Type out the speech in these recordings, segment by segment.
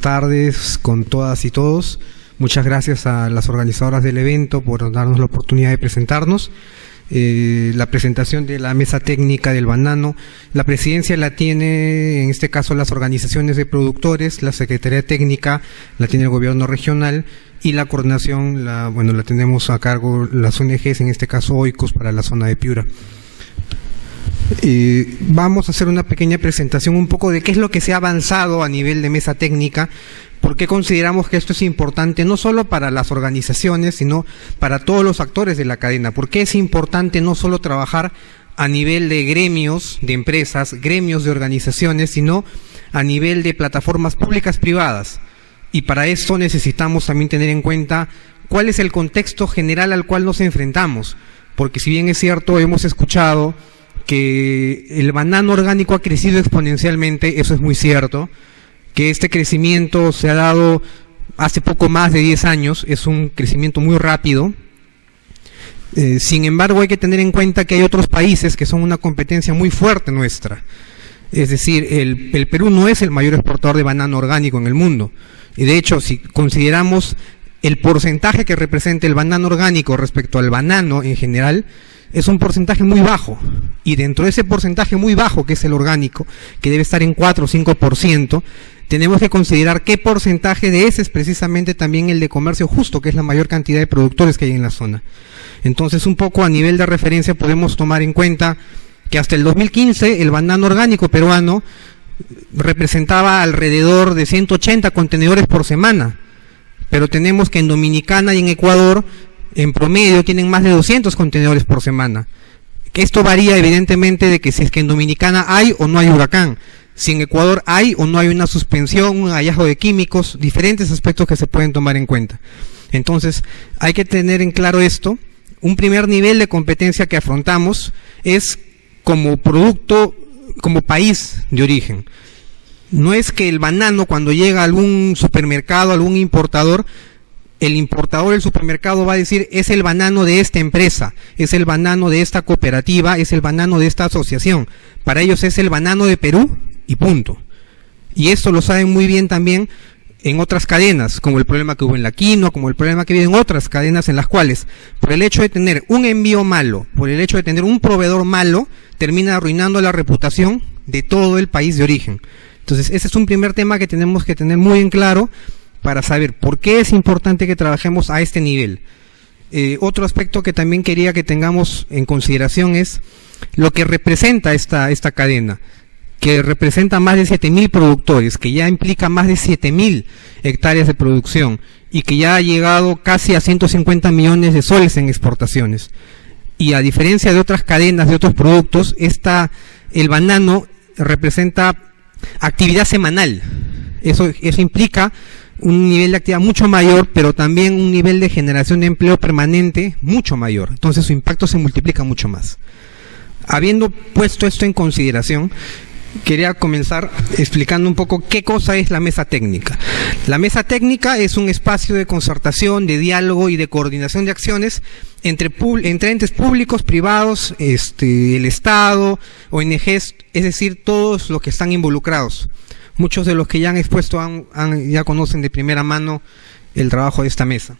buenas tardes con todas y todos. Muchas gracias a las organizadoras del evento por darnos la oportunidad de presentarnos. La presentación de la mesa técnica del banano, la presidencia la tiene, en este caso, las organizaciones de productores, la Secretaría Técnica la tiene el Gobierno Regional y la coordinación la tenemos a cargo las ONGs, en este caso OICOS, para la zona de Piura. Vamos a hacer una pequeña presentación un poco de qué es lo que se ha avanzado a nivel de mesa técnica, por qué consideramos que esto es importante no solo para las organizaciones, sino para todos los actores de la cadena, por qué es importante no solo trabajar a nivel de gremios, de empresas, gremios de organizaciones, sino a nivel de plataformas públicas privadas. Y para esto necesitamos también tener en cuenta cuál es el contexto general al cual nos enfrentamos, porque si bien es cierto, hemos escuchado que el banano orgánico ha crecido exponencialmente, eso es muy cierto, que este crecimiento se ha dado hace poco más de 10 años, es un crecimiento muy rápido. Sin embargo, hay que tener en cuenta que hay otros países que son una competencia muy fuerte nuestra. Es decir, el Perú no es el mayor exportador de banano orgánico en el mundo. Y de hecho, si consideramos el porcentaje que representa el banano orgánico respecto al banano en general, es un porcentaje muy bajo, y dentro de ese porcentaje muy bajo, que es el orgánico, que debe estar en 4 o 5%, tenemos que considerar qué porcentaje de ese es precisamente también el de comercio justo, que es la mayor cantidad de productores que hay en la zona. Entonces, un poco a nivel de referencia podemos tomar en cuenta que hasta el 2015 el banano orgánico peruano representaba alrededor de 180 contenedores por semana, pero tenemos que en Dominicana y en Ecuador en promedio tienen más de 200 contenedores por semana. Que esto varía evidentemente de que si es que en Dominicana hay o no hay huracán, si en Ecuador hay o no hay una suspensión, un hallazgo de químicos, diferentes aspectos que se pueden tomar en cuenta. Entonces, hay que tener en claro esto. Un primer nivel de competencia que afrontamos es como producto, como país de origen. No es que el banano, cuando llega a algún supermercado, a algún importador, el importador del supermercado va a decir, es el banano de esta empresa, es el banano de esta cooperativa, es el banano de esta asociación. Para ellos es el banano de Perú y punto. Y esto lo saben muy bien también en otras cadenas, como el problema que hubo en la quinoa, como el problema que vive en otras cadenas en las cuales, por el hecho de tener un envío malo, por el hecho de tener un proveedor malo, termina arruinando la reputación de todo el país de origen. Entonces, ese es un primer tema que tenemos que tener muy en claro, para saber por qué es importante que trabajemos a este nivel. Otro aspecto que también quería que tengamos en consideración es lo que representa esta cadena, que representa más de 7.000 productores, que ya implica más de 7.000 hectáreas de producción y que ya ha llegado casi a 150 millones de soles en exportaciones. Y a diferencia de otras cadenas, de otros productos, el banano representa actividad semanal. Eso implica un nivel de actividad mucho mayor, pero también un nivel de generación de empleo permanente mucho mayor. Entonces su impacto se multiplica mucho más. Habiendo puesto esto en consideración, quería comenzar explicando un poco qué cosa es la mesa técnica. La mesa técnica es un espacio de concertación, de diálogo y de coordinación de acciones entre entes públicos, privados, el Estado, ONGs, es decir, todos los que están involucrados. Muchos de los que ya han expuesto ya conocen de primera mano el trabajo de esta mesa.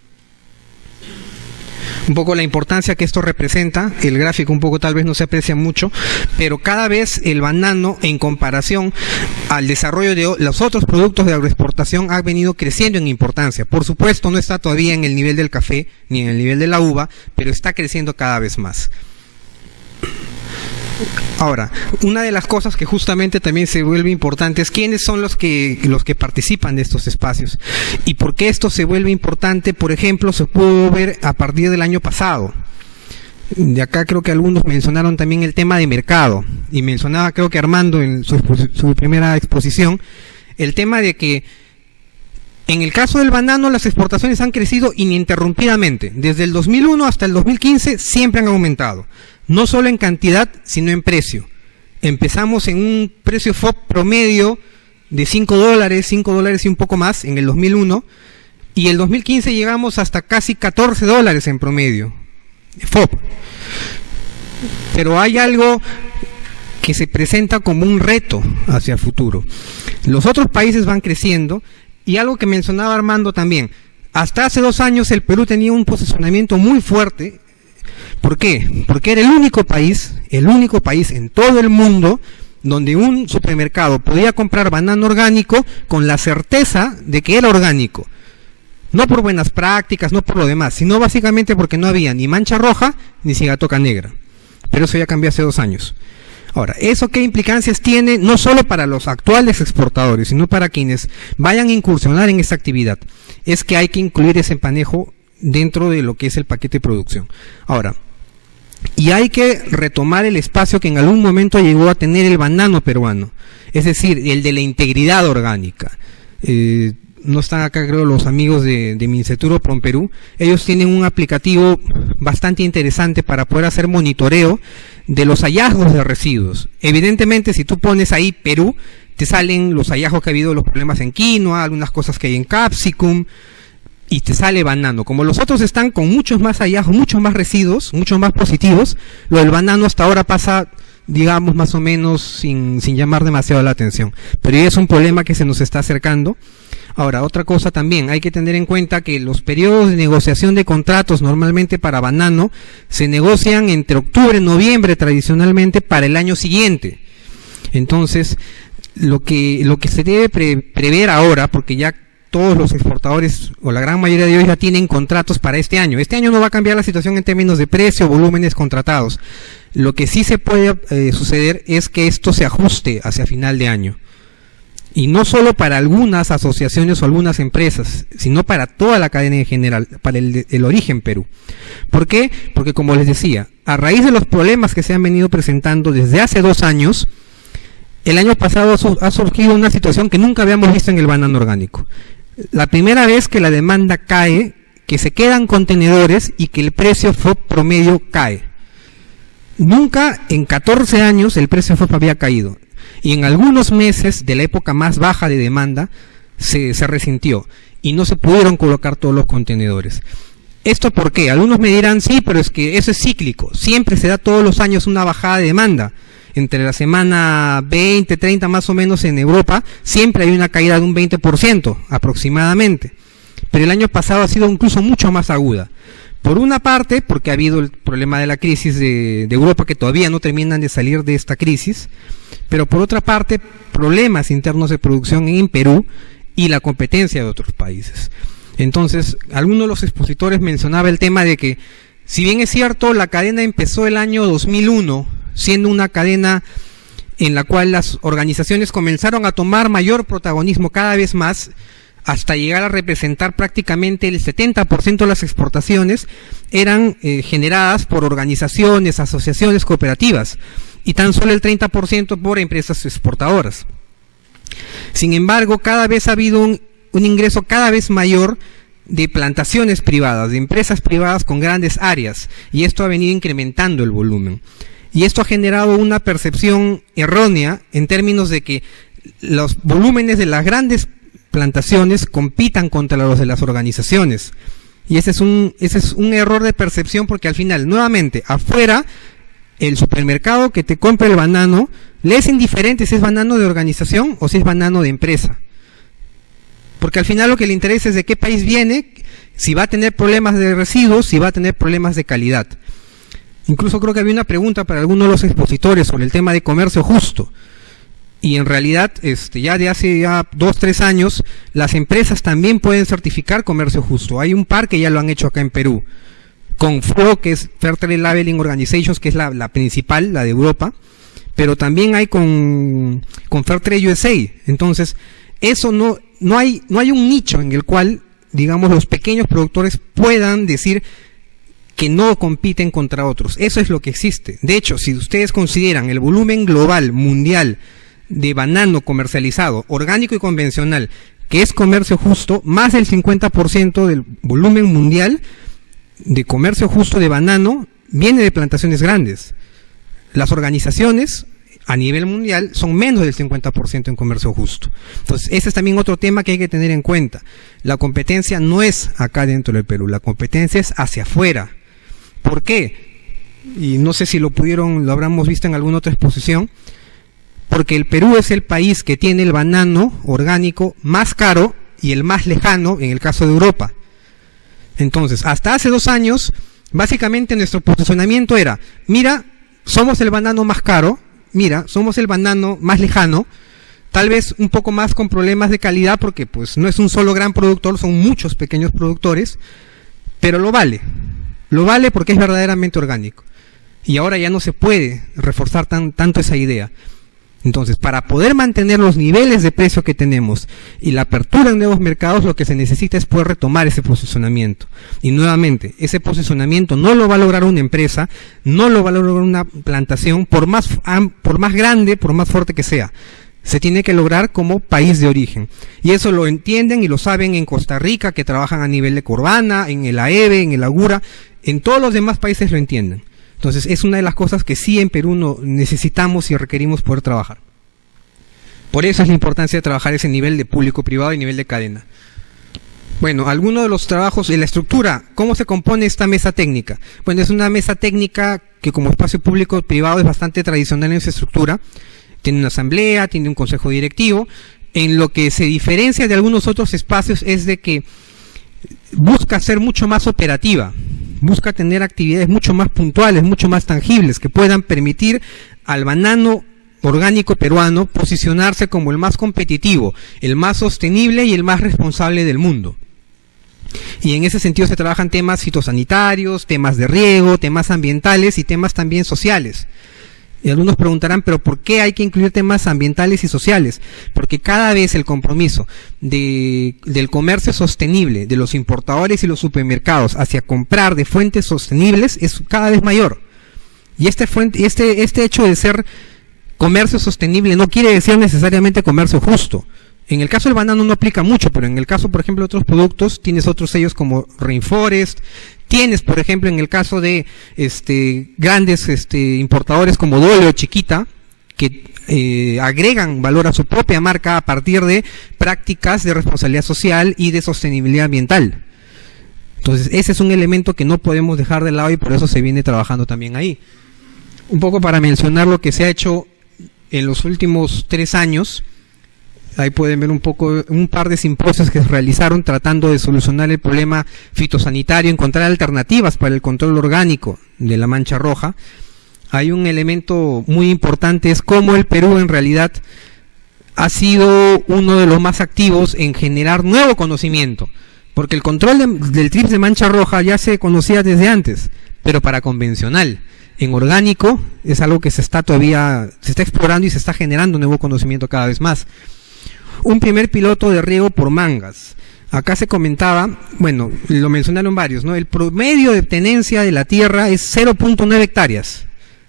Un poco la importancia que esto representa, el gráfico un poco tal vez no se aprecia mucho, pero cada vez el banano, en comparación al desarrollo de los otros productos de agroexportación, ha venido creciendo en importancia. Por supuesto, no está todavía en el nivel del café ni en el nivel de la uva, pero está creciendo cada vez más. Ahora, una de las cosas que justamente también se vuelve importante es quiénes son los que participan de estos espacios y por qué esto se vuelve importante. Por ejemplo, se pudo ver a partir del año pasado. De acá creo que algunos mencionaron también el tema de mercado, y mencionaba creo que Armando en su primera exposición el tema de que en el caso del banano las exportaciones han crecido ininterrumpidamente. Desde el 2001 hasta el 2015 siempre han aumentado. No solo en cantidad, sino en precio. Empezamos en un precio FOB promedio de $5 y un poco más en el 2001, y el 2015 llegamos hasta casi $14 en promedio, FOB. Pero hay algo que se presenta como un reto hacia el futuro. Los otros países van creciendo Y algo que mencionaba Armando también, hasta hace 2 años el Perú tenía un posicionamiento muy fuerte. ¿Por qué? Porque era el único país en todo el mundo donde un supermercado podía comprar banano orgánico con la certeza de que era orgánico. No por buenas prácticas, no por lo demás, sino básicamente porque no había ni mancha roja ni cigatoca negra. Pero eso ya cambió hace 2 años. Ahora, ¿eso qué implicancias tiene? No solo para los actuales exportadores, sino para quienes vayan a incursionar en esta actividad. Es que hay que incluir ese manejo dentro de lo que es el paquete de producción. Ahora, y hay que retomar el espacio que en algún momento llegó a tener el banano peruano, es decir, el de la integridad orgánica. No están acá, creo, los amigos de Minceturo Promperú. Ellos tienen un aplicativo bastante interesante para poder hacer monitoreo de los hallazgos de residuos. Evidentemente, si tú pones ahí Perú, te salen los hallazgos que ha habido, los problemas en quinoa, algunas cosas que hay en capsicum, y te sale banano. Como los otros están con muchos más hallazgos, muchos más residuos, muchos más positivos, lo del banano hasta ahora pasa, digamos, más o menos sin llamar demasiado la atención. Pero ya es un problema que se nos está acercando. Ahora, otra cosa también, hay que tener en cuenta que los periodos de negociación de contratos normalmente para banano se negocian entre octubre y noviembre tradicionalmente para el año siguiente. Entonces, lo que se debe prever ahora, porque ya todos los exportadores, o la gran mayoría de ellos, ya tienen contratos para este año. Este año no va a cambiar la situación en términos de precio, volúmenes contratados. Lo que sí se puede suceder es que esto se ajuste hacia final de año. Y no solo para algunas asociaciones o algunas empresas, sino para toda la cadena en general, para el origen Perú. ¿Por qué? Porque, como les decía, a raíz de los problemas que se han venido presentando desde hace 2 años, el año pasado ha surgido una situación que nunca habíamos visto en el banano orgánico. La primera vez que la demanda cae, que se quedan contenedores y que el precio FOB promedio cae. Nunca en 14 años el precio FOB había caído. Y en algunos meses de la época más baja de demanda se resintió y no se pudieron colocar todos los contenedores. ¿Esto por qué? Algunos me dirán, sí, pero es que eso es cíclico. Siempre se da todos los años una bajada de demanda. Entre la semana 20, 30 más o menos en Europa, siempre hay una caída de un 20% aproximadamente. Pero el año pasado ha sido incluso mucho más aguda. Por una parte, porque ha habido el problema de la crisis de Europa, que todavía no terminan de salir de esta crisis, pero por otra parte, problemas internos de producción en Perú y la competencia de otros países. Entonces, algunos de los expositores mencionaba el tema de que, si bien es cierto, la cadena empezó el año 2001, siendo una cadena en la cual las organizaciones comenzaron a tomar mayor protagonismo cada vez más, hasta llegar a representar prácticamente el 70% de las exportaciones, eran generadas por organizaciones, asociaciones, cooperativas, y tan solo el 30% por empresas exportadoras. Sin embargo, cada vez ha habido un ingreso cada vez mayor de plantaciones privadas, de empresas privadas con grandes áreas, y esto ha venido incrementando el volumen. Y esto ha generado una percepción errónea en términos de que los volúmenes de las grandes plantaciones compitan contra los de las organizaciones. Y ese es un error de percepción, porque al final, nuevamente, afuera, el supermercado que te compra el banano, le es indiferente si es banano de organización o si es banano de empresa. Porque al final lo que le interesa es de qué país viene, si va a tener problemas de residuos, si va a tener problemas de calidad. Incluso creo que había una pregunta para algunos de los expositores sobre el tema de comercio justo. Y en realidad, ya de hace 2-3 años, las empresas también pueden certificar comercio justo. Hay un par que ya lo han hecho acá en Perú. Con FLO, que es Fair Trade Labeling Organizations, que es la principal, la de Europa, pero también hay con Fair Trade USA. Entonces, eso no hay un nicho en el cual, digamos, los pequeños productores puedan decir que no compiten contra otros. Eso es lo que existe. De hecho, si ustedes consideran el volumen global, mundial, de banano comercializado, orgánico y convencional, que es comercio justo, más del 50% del volumen mundial de comercio justo de banano viene de plantaciones grandes. Las organizaciones a nivel mundial son menos del 50% en comercio justo. Entonces, ese es también otro tema que hay que tener en cuenta. La competencia no es acá dentro del Perú, la competencia es hacia afuera. ¿Por qué? Y no sé si lo habremos visto en alguna otra exposición, porque el Perú es el país que tiene el banano orgánico más caro y el más lejano en el caso de Europa. Entonces, hasta hace 2 años, básicamente nuestro posicionamiento era, mira, somos el banano más caro, mira, somos el banano más lejano, tal vez un poco más con problemas de calidad porque pues no es un solo gran productor, son muchos pequeños productores, pero lo vale porque es verdaderamente orgánico. Y ahora ya no se puede reforzar tanto esa idea. Entonces, para poder mantener los niveles de precio que tenemos y la apertura en nuevos mercados, lo que se necesita es poder retomar ese posicionamiento. Y nuevamente, ese posicionamiento no lo va a lograr una empresa, no lo va a lograr una plantación, por más grande, por más fuerte que sea. Se tiene que lograr como país de origen. Y eso lo entienden y lo saben en Costa Rica, que trabajan a nivel de Corbana, en el AEBE, en el Agura, en todos los demás países lo entienden. Entonces, es una de las cosas que sí en Perú necesitamos y requerimos poder trabajar. Por eso es la importancia de trabajar ese nivel de público-privado y nivel de cadena. Bueno, algunos de los trabajos de la estructura, ¿cómo se compone esta mesa técnica? Bueno, es una mesa técnica que como espacio público-privado es bastante tradicional en su estructura. Tiene una asamblea, tiene un consejo directivo. En lo que se diferencia de algunos otros espacios es de que busca ser mucho más operativa. Busca tener actividades mucho más puntuales, mucho más tangibles, que puedan permitir al banano orgánico peruano posicionarse como el más competitivo, el más sostenible y el más responsable del mundo. Y en ese sentido se trabajan temas fitosanitarios, temas de riego, temas ambientales y temas también sociales. Y algunos preguntarán, ¿pero por qué hay que incluir temas ambientales y sociales? Porque cada vez el compromiso del comercio sostenible, de los importadores y los supermercados hacia comprar de fuentes sostenibles es cada vez mayor. Y este hecho de ser comercio sostenible no quiere decir necesariamente comercio justo. En el caso del banano no aplica mucho, pero en el caso, por ejemplo, de otros productos, tienes otros sellos como Rainforest, tienes, por ejemplo, en el caso de grandes importadores como Dole o Chiquita, que agregan valor a su propia marca a partir de prácticas de responsabilidad social y de sostenibilidad ambiental. Entonces, ese es un elemento que no podemos dejar de lado y por eso se viene trabajando también ahí. Un poco para mencionar lo que se ha hecho en los últimos 3 años. Ahí pueden ver un par de simposios que se realizaron tratando de solucionar el problema fitosanitario, encontrar alternativas para el control orgánico de la mancha roja. Hay un elemento muy importante, es cómo el Perú en realidad ha sido uno de los más activos en generar nuevo conocimiento, porque el control del TRIPS de mancha roja ya se conocía desde antes, pero para convencional. En orgánico es algo que se está explorando y se está generando nuevo conocimiento cada vez más. Un primer piloto de riego por mangas. Acá se comentaba, bueno, lo mencionaron varios, ¿no? El promedio de tenencia de la tierra es 0.9 hectáreas.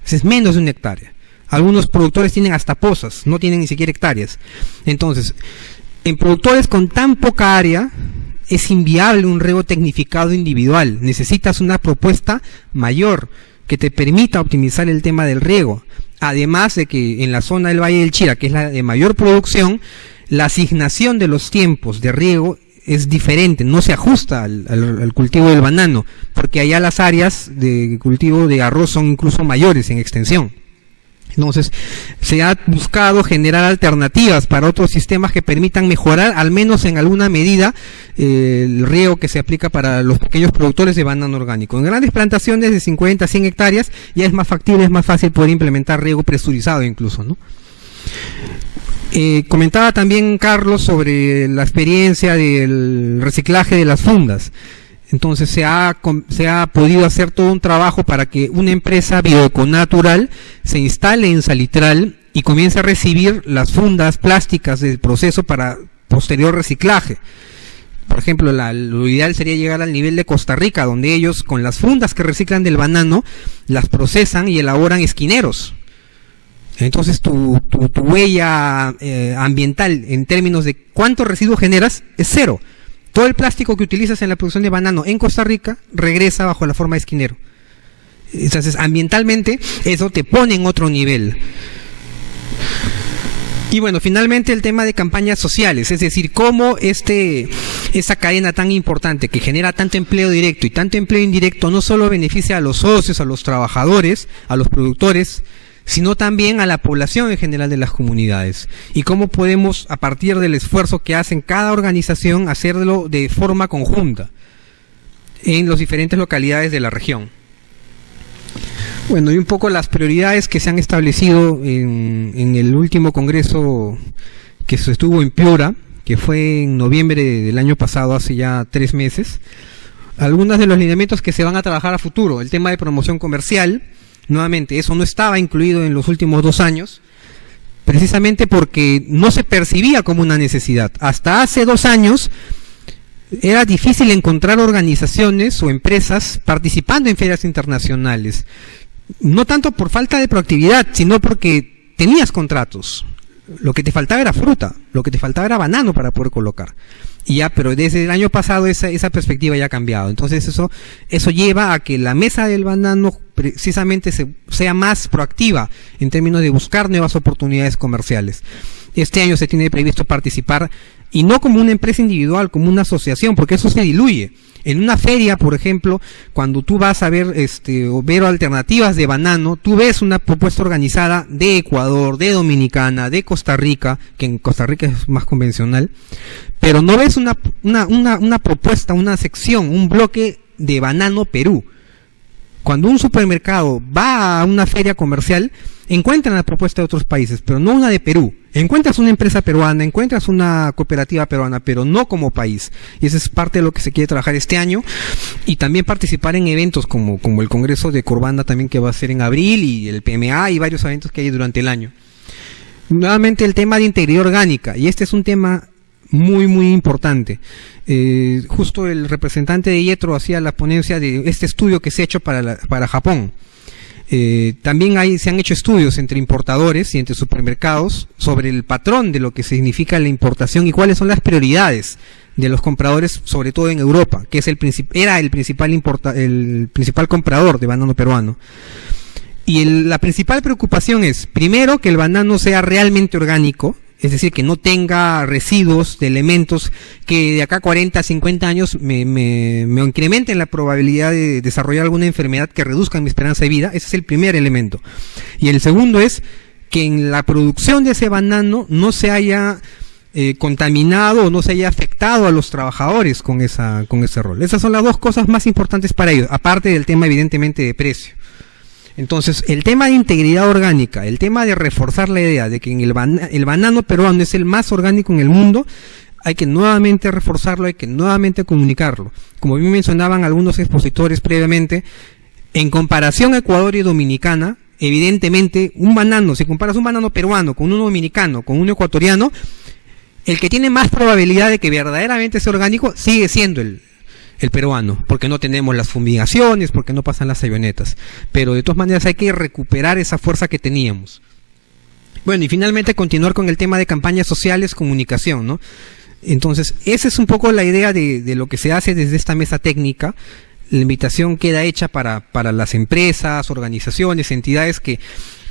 Es menos de 1 hectárea. Algunos productores tienen hasta pozas, no tienen ni siquiera hectáreas. Entonces, en productores con tan poca área, es inviable un riego tecnificado individual. Necesitas una propuesta mayor que te permita optimizar el tema del riego. Además de que en la zona del Valle del Chira, que es la de mayor producción, la asignación de los tiempos de riego es diferente, no se ajusta al cultivo del banano, porque allá las áreas de cultivo de arroz son incluso mayores en extensión. Entonces, se ha buscado generar alternativas para otros sistemas que permitan mejorar, al menos en alguna medida, el riego que se aplica para los pequeños productores de banano orgánico. En grandes plantaciones de 50 a 100 hectáreas ya es más factible, es más fácil poder implementar riego presurizado incluso, ¿no? Comentaba también Carlos sobre la experiencia del reciclaje de las fundas. Entonces se ha podido hacer todo un trabajo para que una empresa bioeconatural se instale en Salitral y comience a recibir las fundas plásticas del proceso para posterior reciclaje. Por ejemplo, lo ideal sería llegar al nivel de Costa Rica, donde ellos con las fundas que reciclan del banano las procesan y elaboran esquineros. Entonces tu huella ambiental en términos de cuánto residuo generas es 0. Todo el plástico que utilizas en la producción de banano en Costa Rica regresa bajo la forma de esquinero. Entonces, ambientalmente, eso te pone en otro nivel. Y bueno, finalmente el tema de campañas sociales, es decir, cómo esa cadena tan importante que genera tanto empleo directo y tanto empleo indirecto no solo beneficia a los socios, a los trabajadores, a los productores, sino también a la población en general de las comunidades. Y cómo podemos, a partir del esfuerzo que hacen cada organización, hacerlo de forma conjunta en las diferentes localidades de la región. Bueno, y un poco las prioridades que se han establecido en el último congreso que se estuvo en Piura, que fue en noviembre del año pasado, hace ya 3 meses. Algunos de los lineamientos que se van a trabajar a futuro: el tema de promoción comercial. Nuevamente, eso no estaba incluido en los últimos 2 años, precisamente porque no se percibía como una necesidad. Hasta hace 2 años era difícil encontrar organizaciones o empresas participando en ferias internacionales, no tanto por falta de proactividad, sino porque tenías contratos. Lo que te faltaba era fruta, lo que te faltaba era banano para poder colocar. Y ya, pero desde el año pasado esa perspectiva ya ha cambiado. Entonces eso lleva a que la mesa del banano precisamente sea más proactiva en términos de buscar nuevas oportunidades comerciales. Este año se tiene previsto participar, y no como una empresa individual, como una asociación, porque eso se diluye. En una feria, por ejemplo, cuando tú vas a ver o ver alternativas de banano, tú ves una propuesta organizada de Ecuador, de Dominicana, de Costa Rica, que en Costa Rica es más convencional, pero no ves una propuesta, una sección, un bloque de banano Perú. Cuando un supermercado va a una feria comercial, encuentran la propuesta de otros países, pero no una de Perú. Encuentras una empresa peruana, encuentras una cooperativa peruana, pero no como país. Y eso es parte de lo que se quiere trabajar este año. Y también participar en eventos como el Congreso de Corbanda también, que va a ser en abril, y el PMA y varios eventos que hay durante el año. Nuevamente el tema de integridad orgánica, y este es un tema muy muy importante. Justo el representante de IETRO hacía la ponencia de este estudio que se ha hecho para Japón. También se han hecho estudios entre importadores y entre supermercados sobre el patrón de lo que significa la importación y cuáles son las prioridades de los compradores, sobre todo en Europa, que es era el principal comprador de banano peruano. Y la principal preocupación es, primero, que el banano sea realmente orgánico, es decir, que no tenga residuos de elementos que de acá a 40, 50 años me incrementen la probabilidad de desarrollar alguna enfermedad que reduzca mi esperanza de vida. Ese es el primer elemento. Y el segundo es que en la producción de ese banano no se haya contaminado o no se haya afectado a los trabajadores con ese rol. Esas son las 2 cosas más importantes para ellos, aparte del tema evidentemente de precio. Entonces, el tema de integridad orgánica, el tema de reforzar la idea de que el banano peruano es el más orgánico en el mundo, hay que nuevamente reforzarlo, hay que nuevamente comunicarlo. Como bien mencionaban algunos expositores previamente, en comparación a Ecuador y Dominicana, evidentemente si comparas un banano peruano con uno dominicano, con uno ecuatoriano, el que tiene más probabilidad de que verdaderamente sea orgánico sigue siendo el peruano, porque no tenemos las fumigaciones, porque no pasan las avionetas, pero de todas maneras hay que recuperar esa fuerza que teníamos. Bueno, y finalmente continuar con el tema de campañas sociales, comunicación, ¿no? Entonces, esa es un poco la idea de lo que se hace desde esta mesa técnica. La invitación queda hecha para las empresas, organizaciones, entidades que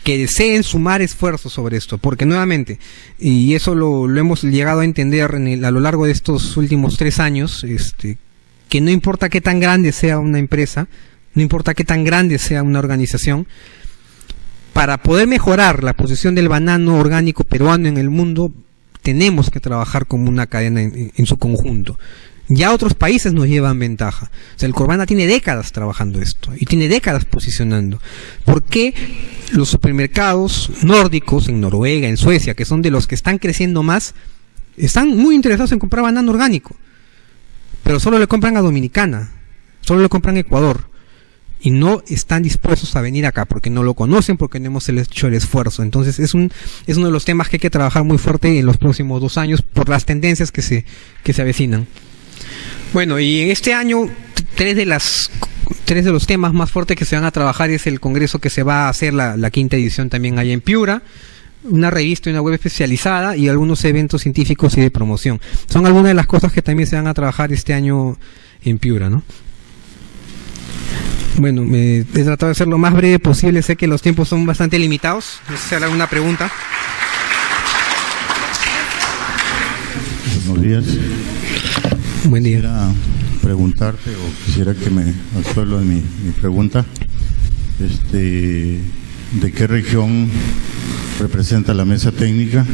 deseen sumar esfuerzos sobre esto, porque nuevamente, y eso lo hemos llegado a entender a lo largo de estos últimos 3 años, que no importa qué tan grande sea una empresa, no importa qué tan grande sea una organización, para poder mejorar la posición del banano orgánico peruano en el mundo, tenemos que trabajar como una cadena en su conjunto. Ya otros países nos llevan ventaja. O sea, el Corbana tiene décadas trabajando esto y tiene décadas posicionando. ¿Por qué los supermercados nórdicos en Noruega, en Suecia, que son de los que están creciendo más, están muy interesados en comprar banano orgánico? Pero solo le compran a Dominicana, solo le compran a Ecuador, y no están dispuestos a venir acá porque no lo conocen, porque no hemos hecho el esfuerzo. Entonces es uno de los temas que hay que trabajar muy fuerte en los próximos 2 años por las tendencias que se avecinan. Bueno, y en este año 3 de los temas más fuertes que se van a trabajar es el congreso que se va a hacer, la 5ª edición también allá en Piura, una revista y una web especializada y algunos eventos científicos y de promoción. Son algunas de las cosas que también se van a trabajar este año en Piura, ¿no? Bueno, he tratado de ser lo más breve posible, sé que los tiempos son bastante limitados. No sé si hay alguna pregunta. Buenos días. Buen día. Quisiera preguntarte, o quisiera que me absuelvas mi pregunta. de qué región representa la mesa técnica,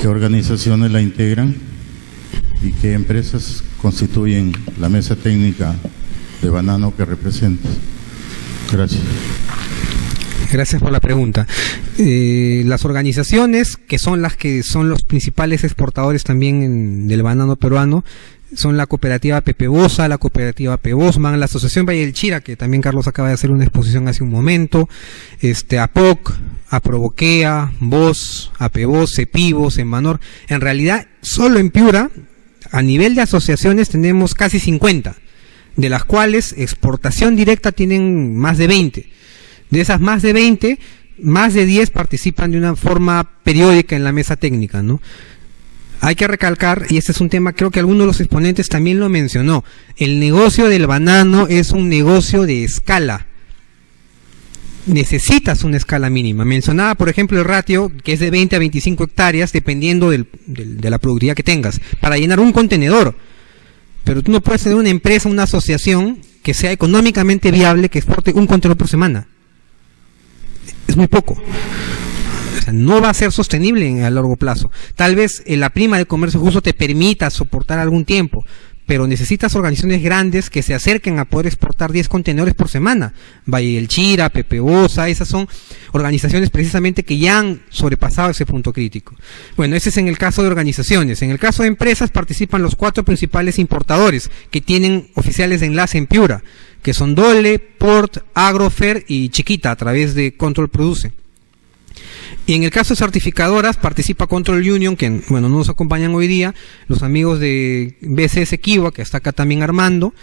qué organizaciones la integran y qué empresas constituyen la mesa técnica de banano que representa. Gracias. Gracias por la pregunta. Las organizaciones que son los principales exportadores también del banano peruano son la cooperativa Pepe Bosa, la cooperativa Pebosman, la Asociación Valle del Chira, que también Carlos acaba de hacer una exposición hace un momento, APOC, Aproboquea, Voz, Apebos, Cepivo, Semanor. En realidad, solo en Piura, a nivel de asociaciones tenemos casi 50, de las cuales exportación directa tienen más de 20. De esas más de 20, más de 10 participan de una forma periódica en la mesa técnica, ¿no? Hay que recalcar, y este es un tema, creo que alguno de los exponentes también lo mencionó, el negocio del banano es un negocio de escala. Necesitas una escala mínima. Mencionaba, por ejemplo, el ratio, que es de 20 a 25 hectáreas, dependiendo de la productividad que tengas, para llenar un contenedor. Pero tú no puedes tener una empresa, una asociación, que sea económicamente viable, que exporte un contenedor por semana. Es muy poco. O sea, no va a ser sostenible a largo plazo. Tal vez la prima de comercio justo te permita soportar algún tiempo, pero necesitas organizaciones grandes que se acerquen a poder exportar 10 contenedores por semana. Valle del Chira, Pepe Bosa, esas son organizaciones precisamente que ya han sobrepasado ese punto crítico. Bueno, ese es en el caso de organizaciones. En el caso de empresas participan los 4 principales importadores que tienen oficiales de enlace en Piura, que son Dole, Port, Agrofer y Chiquita, a través de Control Produce. Y en el caso de certificadoras participa Control Union, que bueno, no nos acompañan hoy día, los amigos de BCS Kiwa, que está acá también Armando,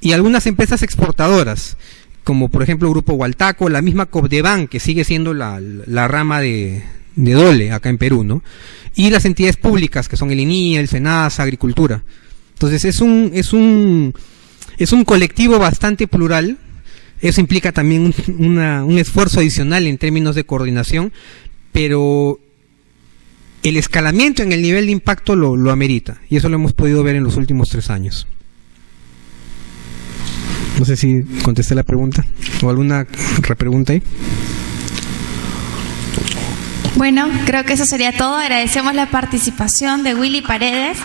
y algunas empresas exportadoras, como por ejemplo Grupo Hualtaco, la misma Copdeban, que sigue siendo la rama de Dole acá en Perú, ¿no? Y las entidades públicas, que son el INIA, el SENASA, Agricultura. Entonces es un colectivo bastante plural. Eso implica también un esfuerzo adicional en términos de coordinación, pero el escalamiento en el nivel de impacto lo amerita, y eso lo hemos podido ver en los últimos 3 años. No sé si contesté la pregunta o alguna repregunta ahí. Bueno, creo que eso sería todo. Agradecemos la participación de Willy Paredes.